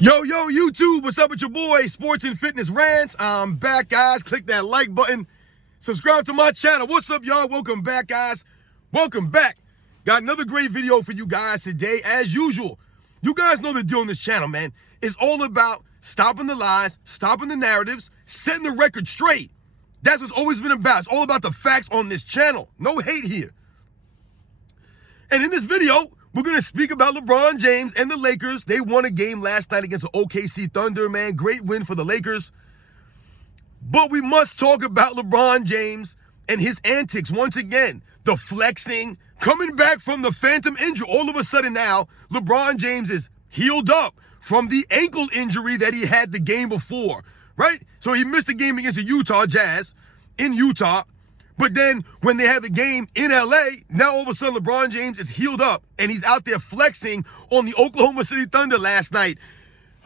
Yo, YouTube, what's up with your boy, Sports and Fitness Rants? I'm back, guys. Click that like button. Subscribe to my channel. What's up, y'all? Welcome back, guys. Welcome back. Got another great video for you guys today, as usual. You guys know the deal on this channel, man. It's all about stopping the lies, stopping the narratives, setting the record straight. That's what's always been about. It's all about the facts on this channel. No hate here. And in this video, we're going to speak about LeBron James and the Lakers. They won a game last night against the OKC Thunder, man. Great win for the Lakers. But we must talk about LeBron James and his antics once again. The flexing, coming back from the phantom injury. All of a sudden now, LeBron James is healed up from the ankle injury that he had the game before, right? So he missed the game against the Utah Jazz in Utah. But then when they had the game in LA, now all of a sudden LeBron James is healed up and he's out there flexing on the Oklahoma City Thunder last night.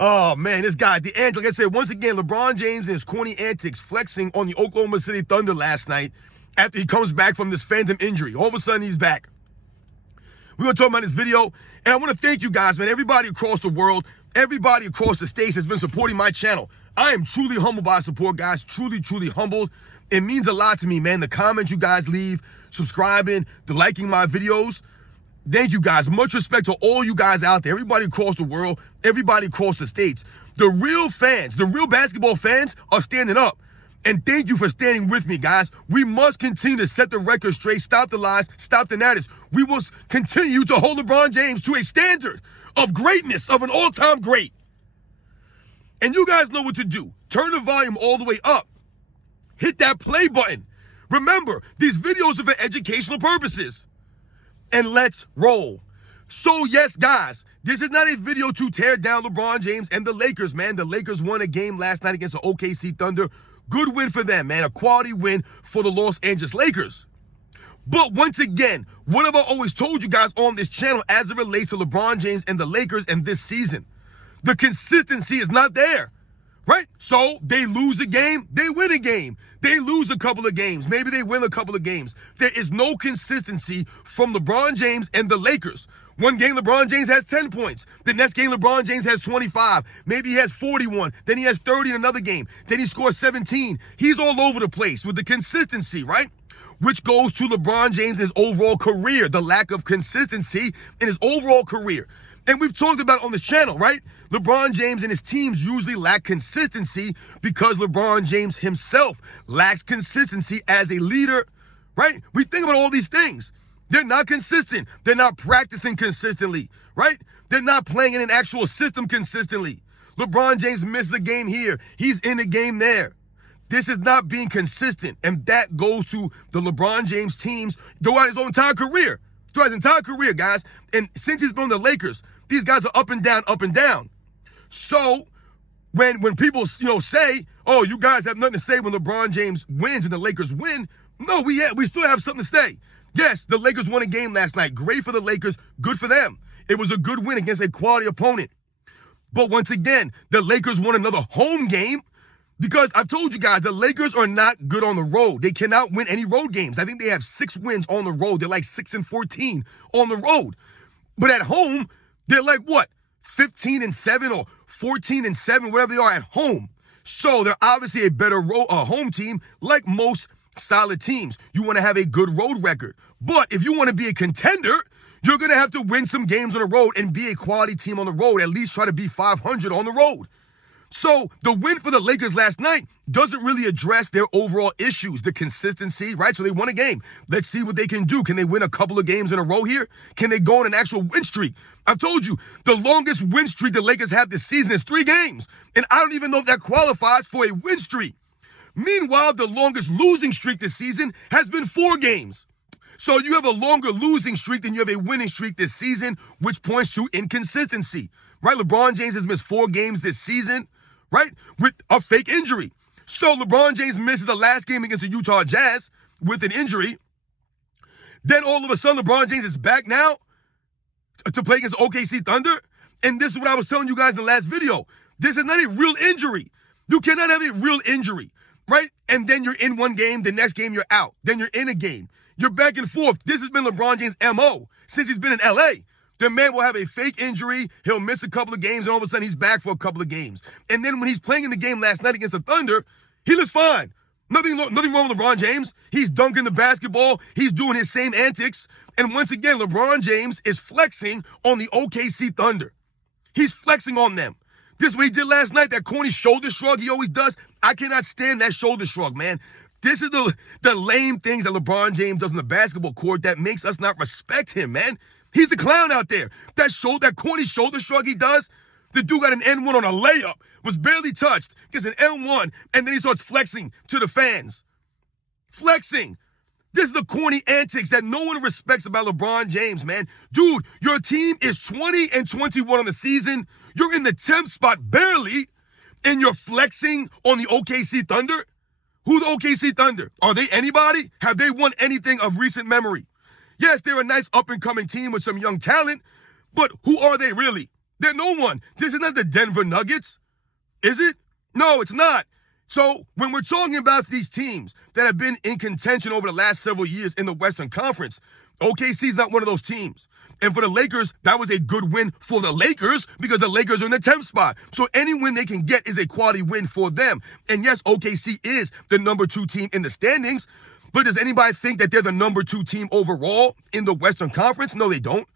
Oh man, this guy, the antics. Like I said, once again, LeBron James and his corny antics flexing on the Oklahoma City Thunder last night after he comes back from this phantom injury. All of a sudden he's back. We're going to talk about this video, and I want to thank you guys, man. Everybody across the world, everybody across the states has been supporting my channel. I am truly humbled by support, guys. Truly humbled. It means a lot to me, man. The comments you guys leave, subscribing, the liking my videos. Thank you, guys. Much respect to all you guys out there. Everybody across the world, everybody across the states. The real fans, the real basketball fans are standing up. And thank you for standing with me, guys. We must continue to set the record straight, stop the lies, stop the narratives. We will continue to hold LeBron James to a standard of greatness, of an all-time great. And you guys know what to do. Turn the volume all the way up. Hit that play button. Remember, these videos are for educational purposes. And let's roll. So yes, guys, this is not a video to tear down LeBron James and the Lakers, man. The Lakers won a game last night against the OKC Thunder. Good win for them, man. A quality win for the Los Angeles Lakers. But once again, what have I always told you guys on this channel as it relates to LeBron James and the Lakers and this season? The consistency is not there, right? So they lose a game, they win a game. They lose a couple of games, maybe they win a couple of games. There is no consistency from LeBron James and the Lakers. One game LeBron James has 10 points. The next game LeBron James has 25. Maybe he has 41. Then he has 30 in another game. Then he scores 17. He's all over the place with the consistency, right? Which goes to LeBron James' overall career, the lack of consistency in his overall career. And we've talked about it on this channel, right? LeBron James and his teams usually lack consistency because LeBron James himself lacks consistency as a leader, right? We think about all these things. They're not consistent. They're not practicing consistently, right? They're not playing in an actual system consistently. LeBron James misses a game here. He's in a game there. This is not being consistent. And that goes to the LeBron James teams throughout his entire career. Throughout his entire career, guys. And since he's been on the Lakers, these guys are up and down, up and down. So when people, say, oh, you guys have nothing to say when LeBron James wins, when the Lakers win, no, we still have something to say. Yes, the Lakers won a game last night. Great for the Lakers. Good for them. It was a good win against a quality opponent. But once again, the Lakers won another home game because I've told you guys, the Lakers are not good on the road. They cannot win any road games. I think they have 6 wins on the road. They're like 6-14 on the road. But at home, they're like what? 15-7 or 14-7, whatever they are at home. So they're obviously a better home team like most solid teams. You want to have a good road record. But if you want to be a contender, you're going to have to win some games on the road and be a quality team on the road. At least try to be 500 on the road. So the win for the Lakers last night doesn't really address their overall issues, the consistency, right? So they won a game. Let's see what they can do. Can they win a couple of games in a row here? Can they go on an actual win streak? I've told you, the longest win streak the Lakers have this season is 3 games. And I don't even know if that qualifies for a win streak. Meanwhile, the longest losing streak this season has been 4 games. So you have a longer losing streak than you have a winning streak this season, which points to inconsistency, right? LeBron James has missed 4 games this season, right, with a fake injury. So LeBron James misses the last game against the Utah Jazz with an injury. Then all of a sudden, LeBron James is back now to play against OKC Thunder. And this is what I was telling you guys in the last video. This is not a real injury. You cannot have a real injury, right? And then you're in one game, the next game you're out. Then you're in a game. You're back and forth. This has been LeBron James' MO since he's been in LA. The man will have a fake injury. He'll miss a couple of games, and all of a sudden he's back for a couple of games. And then when he's playing in the game last night against the Thunder, he looks fine. Nothing wrong with LeBron James. He's dunking the basketball. He's doing his same antics. And once again, LeBron James is flexing on the OKC Thunder. He's flexing on them. This is what he did last night, that corny shoulder shrug he always does. I cannot stand that shoulder shrug, man. This is the lame things that LeBron James does on the basketball court that makes us not respect him, man. He's a clown out there. That corny shoulder shrug he does, the dude got an N1 on a layup, was barely touched, gets an N1, and then he starts flexing to the fans. Flexing. This is the corny antics that no one respects about LeBron James, man. Dude, your team is 20-21 on the season. You're in the 10th spot barely, and you're flexing on the OKC Thunder? Who the OKC Thunder? Are they anybody? Have they won anything of recent memory? Yes, they're a nice up-and-coming team with some young talent, but who are they really? They're no one. This is not the Denver Nuggets. Is it? No, it's not. So when we're talking about these teams that have been in contention over the last several years in the Western Conference, OKC is not one of those teams. And for the Lakers, that was a good win for the Lakers because the Lakers are in the 10th spot. So any win they can get is a quality win for them. And yes, OKC is the number 2 team in the standings, but does anybody think that they're the number 2 team overall in the Western Conference? No, they don't.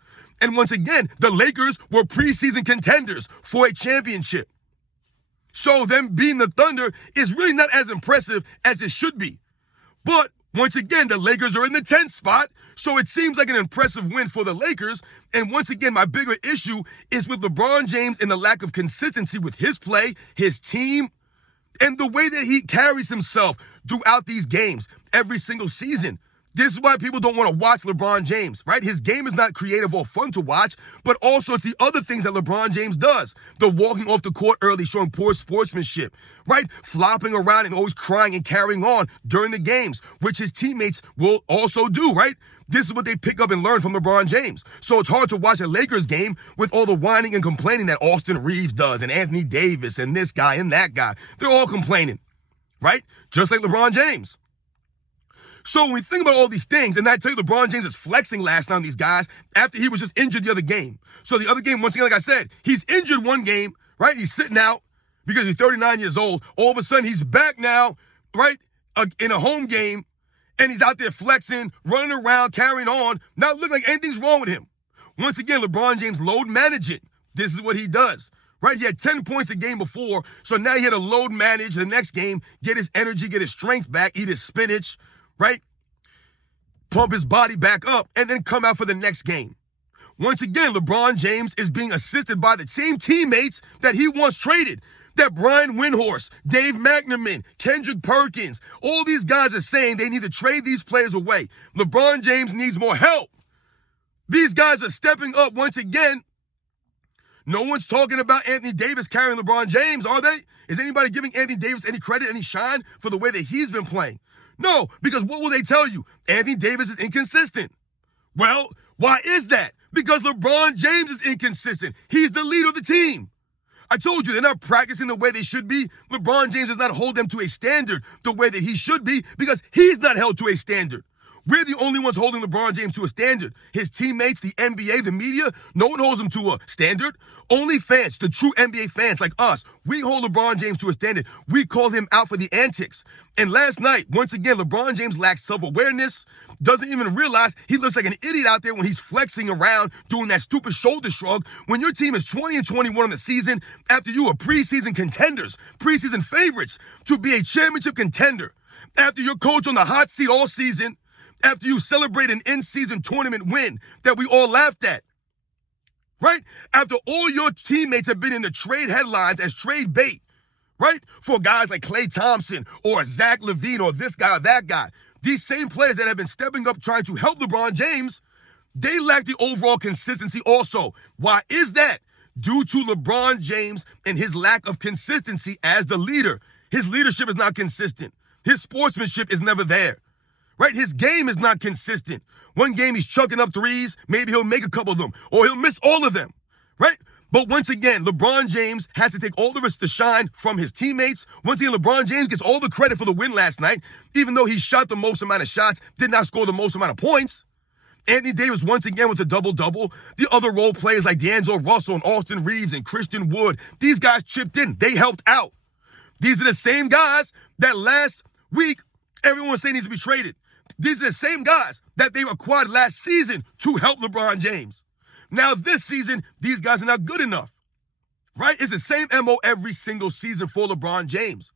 And once again, the Lakers were preseason contenders for a championship. So them beating the Thunder is really not as impressive as it should be. But once again, the Lakers are in the 10th spot, so it seems like an impressive win for the Lakers. And once again, my bigger issue is with LeBron James and the lack of consistency with his play, his team, and the way that he carries himself throughout these games every single season. This is why people don't want to watch LeBron James, right? His game is not creative or fun to watch, but also it's the other things that LeBron James does. The walking off the court early, showing poor sportsmanship, right? Flopping around and always crying and carrying on during the games, which his teammates will also do, right? This is what they pick up and learn from LeBron James. So it's hard to watch a Lakers game with all the whining and complaining that Austin Reeves does and Anthony Davis and this guy and that guy. They're all complaining, right? Just like LeBron James. So when we think about all these things, and I tell you, LeBron James is flexing last night on these guys after he was just injured the other game. So the other game, once again, like I said, he's injured one game, right? He's sitting out because he's 39 years old. All of a sudden, he's back now, right, in a home game, and he's out there flexing, running around, carrying on, not looking like anything's wrong with him. Once again, LeBron James load managing. This is what he does, right? He had 10 points a game before, so now he had to load manage the next game, get his energy, get his strength back, eat his spinach, right? Pump his body back up and then come out for the next game. Once again, LeBron James is being assisted by the same teammates that he once traded. That Brian Windhorst, Dave McNamara, Kendrick Perkins, all these guys are saying they need to trade these players away. LeBron James needs more help. These guys are stepping up once again. No one's talking about Anthony Davis carrying LeBron James, are they? Is anybody giving Anthony Davis any credit, any shine for the way that he's been playing? No, because what will they tell you? Anthony Davis is inconsistent. Well, why is that? Because LeBron James is inconsistent. He's the leader of the team. I told you, they're not practicing the way they should be. LeBron James does not hold them to a standard the way that he should be because he's not held to a standard. We're the only ones holding LeBron James to a standard. His teammates, the NBA, the media, no one holds him to a standard. Only fans, the true NBA fans like us, we hold LeBron James to a standard. We call him out for the antics. And last night, once again, LeBron James lacks self-awareness, doesn't even realize he looks like an idiot out there when he's flexing around, doing that stupid shoulder shrug. When your team is 20-21 in the season, after you were preseason contenders, preseason favorites to be a championship contender, after your coach on the hot seat all season, after you celebrate an in-season tournament win that we all laughed at, right? After all your teammates have been in the trade headlines as trade bait, right? For guys like Klay Thompson or Zach LaVine or this guy or that guy. These same players that have been stepping up trying to help LeBron James, they lack the overall consistency also. Why is that? Due to LeBron James and his lack of consistency as the leader. His leadership is not consistent. His sportsmanship is never there. Right? His game is not consistent. One game he's chucking up threes, maybe he'll make a couple of them, or he'll miss all of them, right? But once again, LeBron James has to take all the risk to shine from his teammates. Once again, LeBron James gets all the credit for the win last night, even though he shot the most amount of shots, did not score the most amount of points. Anthony Davis once again with a double-double. The other role players like D'Angelo Russell and Austin Reeves and Christian Wood, these guys chipped in. They helped out. These are the same guys that last week everyone was saying needs to be traded. These are the same guys that they acquired last season to help LeBron James. Now this season, these guys are not good enough, right? It's the same MO every single season for LeBron James.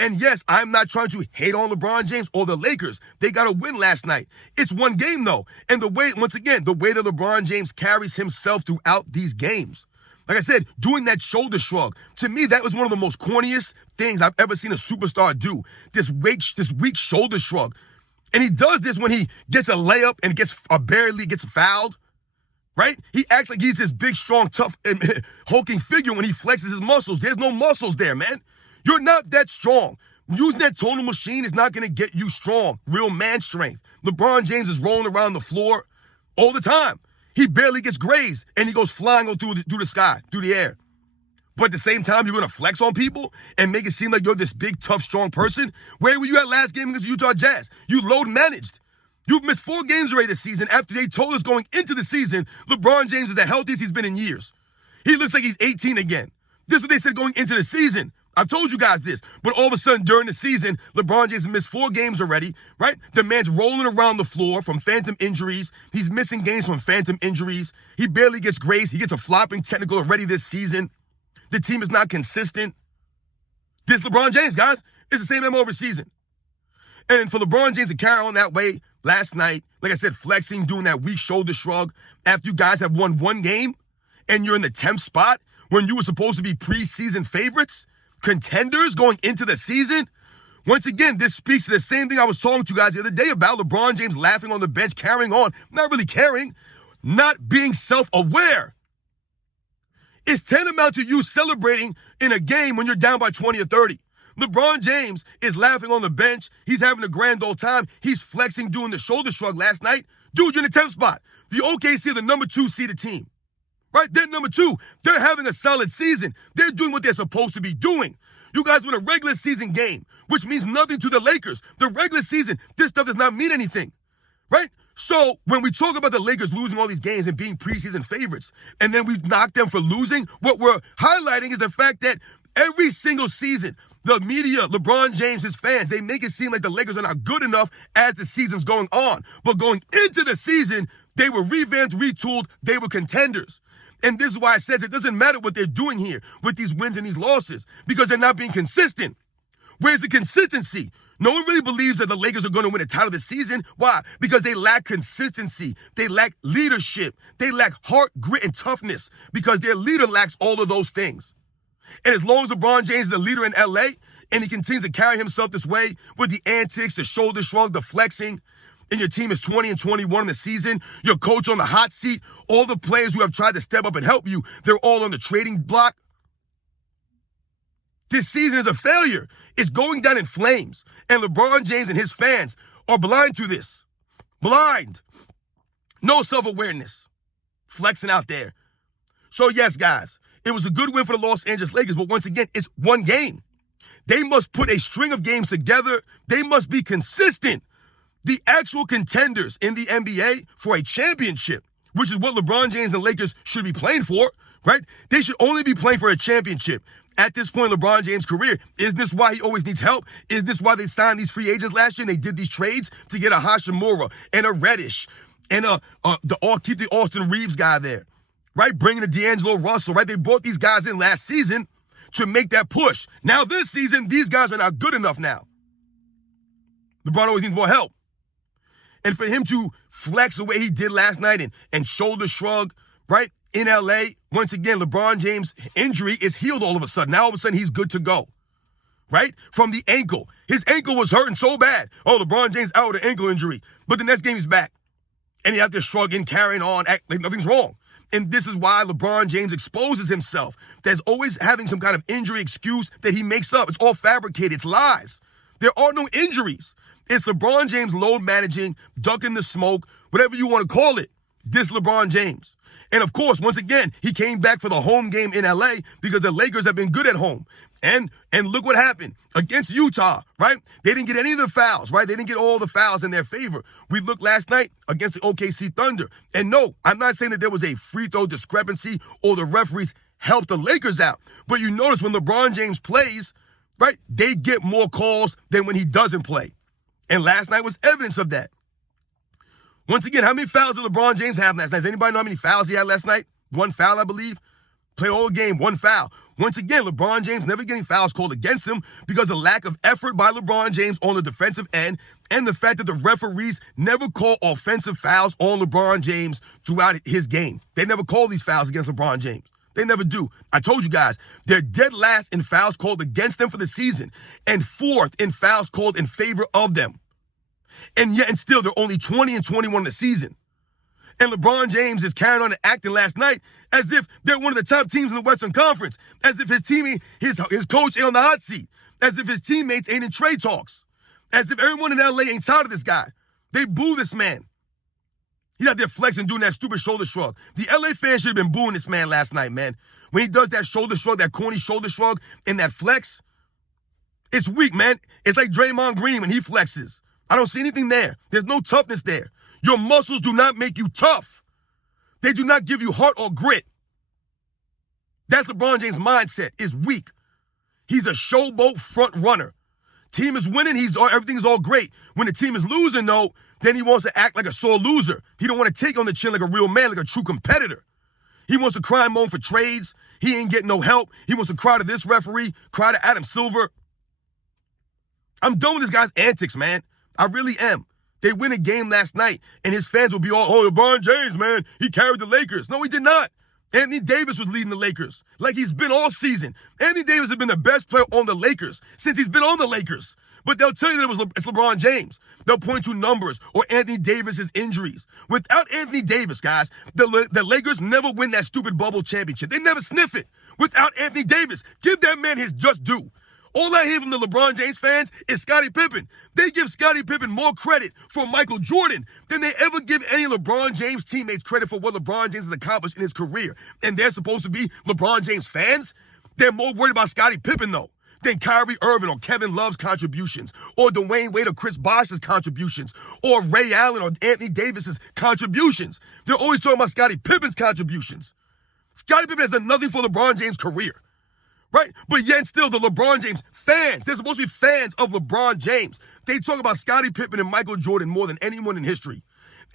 And yes, I'm not trying to hate on LeBron James or the Lakers. They got a win last night. It's one game though. And the way, once again, the way that LeBron James carries himself throughout these games. Like I said, doing that shoulder shrug, to me, that was one of the most corniest things I've ever seen a superstar do. This weak shoulder shrug. And he does this when he gets a layup and barely gets fouled, right? He acts like he's this big, strong, tough, and hulking figure when he flexes his muscles. There's no muscles there, man. You're not that strong. Using that tonal machine is not going to get you strong, real man strength. LeBron James is rolling around the floor all the time. He barely gets grazed, and he goes flying through the sky, through the air. But at the same time, you're going to flex on people and make it seem like you're this big, tough, strong person? Where were you at last game against Utah Jazz? You load managed. You've missed 4 games already this season after they told us going into the season LeBron James is the healthiest he's been in years. He looks like he's 18 again. This is what they said going into the season. I've told you guys this, but all of a sudden during the season, LeBron James has missed 4 games already, right? The man's rolling around the floor from phantom injuries. He's missing games from phantom injuries. He barely gets grazed. He gets a flopping technical already this season. The team is not consistent. This LeBron James, guys, it's the same MO every season. And for LeBron James to carry on that way last night, like I said, flexing, doing that weak shoulder shrug after you guys have won 1 game and you're in the 10th spot when you were supposed to be preseason favorites, contenders going into the season. Once again, this speaks to the same thing I was talking to you guys the other day about LeBron James laughing on the bench, carrying on, not really caring, not being self-aware. It's tantamount to you celebrating in a game when you're down by 20 or 30. LeBron James is laughing on the bench. He's having a grand old time. He's flexing, doing the shoulder shrug last night. Dude, you're in the 10th spot. The OKC are the number 2 seeded team. Right? They're number 2. They're having a solid season. They're doing what they're supposed to be doing. You guys win a regular season game, which means nothing to the Lakers. The regular season, this stuff does not mean anything. Right? So when we talk about the Lakers losing all these games and being preseason favorites, and then we knock them for losing, what we're highlighting is the fact that every single season, the media, LeBron James, his fans, they make it seem like the Lakers are not good enough as the season's going on. But going into the season, they were revamped, retooled, they were contenders. And this is why I said it doesn't matter what they're doing here with these wins and these losses because they're not being consistent. Where's the consistency? No one really believes that the Lakers are going to win a title this season. Why? Because they lack consistency. They lack leadership. They lack heart, grit, and toughness because their leader lacks all of those things. And as long as LeBron James is the leader in LA and he continues to carry himself this way with the antics, the shoulder shrug, the flexing, and your team is 20-21 in the season, your coach on the hot seat, all the players who have tried to step up and help you, they're all on the trading block. This season is a failure. It's going down in flames. And LeBron James and his fans are blind to this. Blind. No self-awareness. Flexing out there. So yes, guys, it was a good win for the Los Angeles Lakers, but once again, it's 1 game. They must put a string of games together. They must be consistent. The actual contenders in the NBA for a championship, which is what LeBron James and Lakers should be playing for, right? They should only be playing for a championship. At this point in LeBron James' career, is this why he always needs help? Is this why they signed these free agents last year and they did these trades to get a Hashimura and a Reddish and keep the Austin Reeves guy there, right? Bringing a D'Angelo Russell, right? They brought these guys in last season to make that push. Now this season, these guys are not good enough now. LeBron always needs more help. And for him to flex the way he did last night and shoulder shrug, right, in LA, once again, LeBron James' injury is healed all of a sudden. Now all of a sudden he's good to go, right? From the ankle. His ankle was hurting so bad. Oh, LeBron James out with an ankle injury. But the next game he's back. And he out there shrugging, carrying on, act like nothing's wrong. And this is why LeBron James exposes himself. There's always having some kind of injury excuse that he makes up. It's all fabricated. It's lies. There are no injuries. It's LeBron James load managing, ducking the smoke, whatever you want to call it. This LeBron James. And of course, once again, he came back for the home game in LA because the Lakers have been good at home. And look what happened against Utah, right? They didn't get any of the fouls, right? They didn't get all the fouls in their favor. We looked last night against the OKC Thunder. And no, I'm not saying that there was a free throw discrepancy or the referees helped the Lakers out. But you notice when LeBron James plays, right, they get more calls than when he doesn't play. And last night was evidence of that. Once again, how many fouls did LeBron James have last night? Does anybody know how many fouls he had last night? 1 foul, I believe. Played all game, 1 foul. Once again, LeBron James never getting fouls called against him because of lack of effort by LeBron James on the defensive end and the fact that the referees never call offensive fouls on LeBron James throughout his game. They never call these fouls against LeBron James. They never do. I told you guys, they're dead last in fouls called against them for the season and 4th in fouls called in favor of them. And yet and still, they're only 20-21 in the season. And LeBron James is carrying on and acting last night as if they're one of the top teams in the Western Conference, as if his teammate, his coach ain't on the hot seat, as if his teammates ain't in trade talks, as if everyone in LA ain't tired of this guy. They boo this man. He's out there flexing, doing that stupid shoulder shrug. The LA fans should have been booing this man last night, man. When he does that shoulder shrug, that corny shoulder shrug, and that flex, it's weak, man. It's like Draymond Green when he flexes. I don't see anything there. There's no toughness there. Your muscles do not make you tough. They do not give you heart or grit. That's LeBron James' mindset, is weak. He's a showboat front runner. Team is winning, everything's all great. When the team is losing, though, then he wants to act like a sore loser. He don't want to take on the chin like a real man, like a true competitor. He wants to cry and moan for trades. He ain't getting no help. He wants to cry to this referee, cry to Adam Silver. I'm done with this guy's antics, man. I really am. They win a game last night, and his fans will be all, oh, LeBron James, man, he carried the Lakers. No, he did not. Anthony Davis was leading the Lakers like he's been all season. Anthony Davis has been the best player on the Lakers since he's been on the Lakers. But they'll tell you that it's LeBron James. They'll point to numbers or Anthony Davis's injuries. Without Anthony Davis, guys, the Lakers never win that stupid bubble championship. They never sniff it. Without Anthony Davis, give that man his just due. All I hear from the LeBron James fans is Scottie Pippen. They give Scottie Pippen more credit for Michael Jordan than they ever give any LeBron James teammates credit for what LeBron James has accomplished in his career. And they're supposed to be LeBron James fans? They're more worried about Scottie Pippen, though, than Kyrie Irving or Kevin Love's contributions, or Dwayne Wade or Chris Bosh's contributions, or Ray Allen or Anthony Davis's contributions. They're always talking about Scottie Pippen's contributions. Scottie Pippen has done nothing for LeBron James' career. Right? But yet still, the LeBron James fans, they're supposed to be fans of LeBron James. They talk about Scottie Pippen and Michael Jordan more than anyone in history.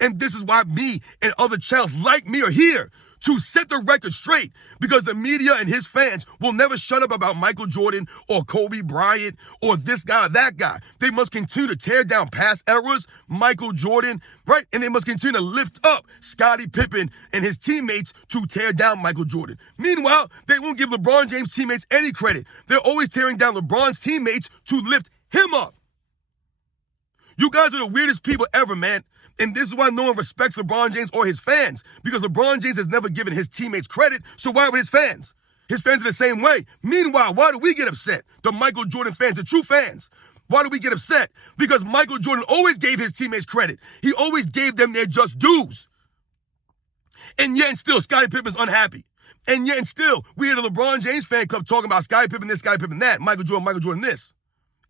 And this is why me and other channels like me are here, to set the record straight, because the media and his fans will never shut up about Michael Jordan or Kobe Bryant or this guy or that guy. They must continue to tear down past eras, Michael Jordan, right? And they must continue to lift up Scottie Pippen and his teammates to tear down Michael Jordan. Meanwhile, they won't give LeBron James' teammates any credit. They're always tearing down LeBron's teammates to lift him up. You guys are the weirdest people ever, man. And this is why no one respects LeBron James or his fans, because LeBron James has never given his teammates credit, so why would his fans? His fans are the same way. Meanwhile, why do we get upset? The Michael Jordan fans, the true fans. Why do we get upset? Because Michael Jordan always gave his teammates credit. He always gave them their just dues. And yet and still, Scottie Pippen's unhappy. And yet and still, we hear the LeBron James fan club talking about Scottie Pippen this, Scottie Pippen that, Michael Jordan this.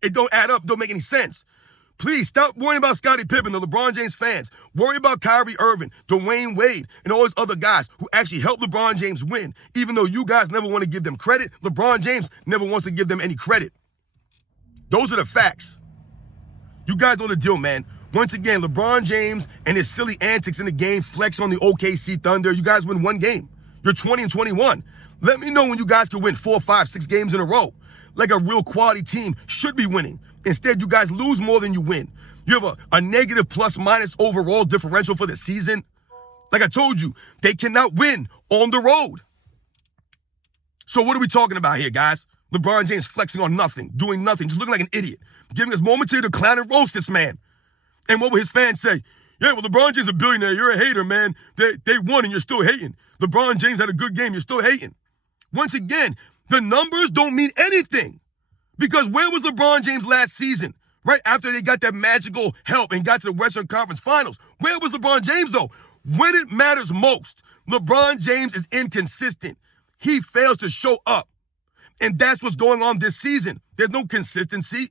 It don't add up, don't make any sense. Please stop worrying about Scottie Pippen, the LeBron James fans. Worry about Kyrie Irving, Dwayne Wade, and all those other guys who actually helped LeBron James win. Even though you guys never want to give them credit, LeBron James never wants to give them any credit. Those are the facts. You guys know the deal, man. Once again, LeBron James and his silly antics in the game, flexing on the OKC Thunder. You guys win one game. You're 20-21. Let me know when you guys can win 4, 5, 6 games in a row, like a real quality team should be winning. Instead, you guys lose more than you win. You have a negative plus-minus overall differential for the season. Like I told you, they cannot win on the road. So what are we talking about here, guys? LeBron James flexing on nothing, doing nothing, just looking like an idiot, giving us more material to clown and roast this man. And what will his fans say? Yeah, well, LeBron James is a billionaire. You're a hater, man. They won and you're still hating. LeBron James had a good game. You're still hating. Once again, the numbers don't mean anything. Because where was LeBron James last season? Right after they got that magical help and got to the Western Conference Finals. Where was LeBron James, though? When it matters most. LeBron James is inconsistent. He fails to show up. And that's what's going on this season. There's no consistency.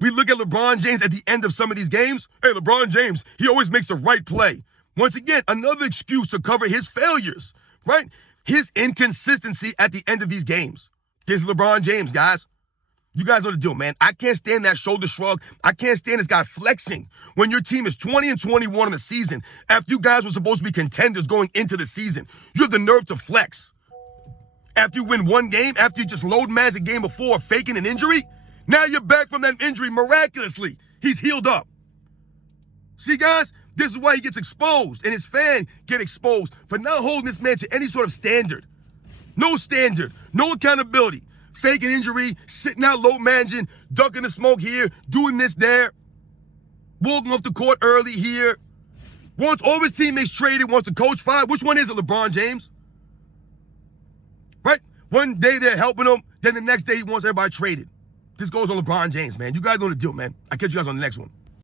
We look at LeBron James at the end of some of these games. Hey, LeBron James, he always makes the right play. Once again, another excuse to cover his failures, right? His inconsistency at the end of these games. This is LeBron James, guys. You guys know the deal, man. I can't stand that shoulder shrug. I can't stand this guy flexing when your team is 20-21 in the season after you guys were supposed to be contenders going into the season. You have the nerve to flex. After you win one game, after you just load managed a game before faking an injury, now you're back from that injury miraculously. He's healed up. See, guys, this is why he gets exposed and his fan get exposed for not holding this man to any sort of standard. No standard, no accountability. Faking injury, sitting out load managing, ducking the smoke here, doing this there, walking off the court early here. Wants all his teammates traded, wants the coach fired. Which one is it, LeBron James? Right? One day they're helping him, then the next day he wants everybody traded. This goes on LeBron James, man. You guys know the deal, man. I'll catch you guys on the next one.